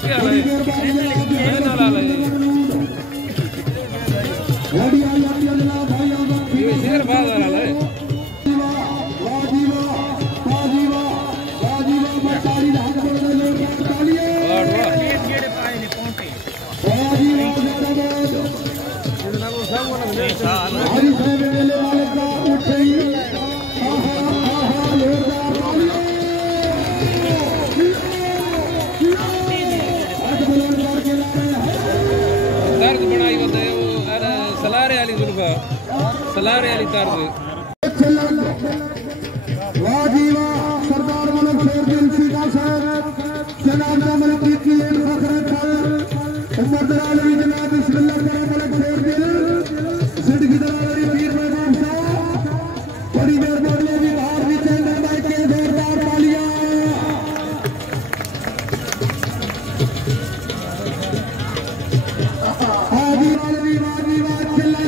क्या है ना ला ले ये शेर बाजार ला ले दर्द बनाई होते है वो सलारे वाली जुल्फा सलारे वाली दर्द वाह जी वाह सरदार मलिक शेर दिल सीधा साहब जनाब मलिक की फखर उम्मत आलमी जनाब बिस्मिल्लाह मलिक शेर दिल सिद्ध की दरबारी पीर महबूब साहब बड़ी मेहरबानी भी बाहर भी चंद माइक के जोरदार तालियां हाजी वाली वाह चिल्ला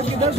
किधर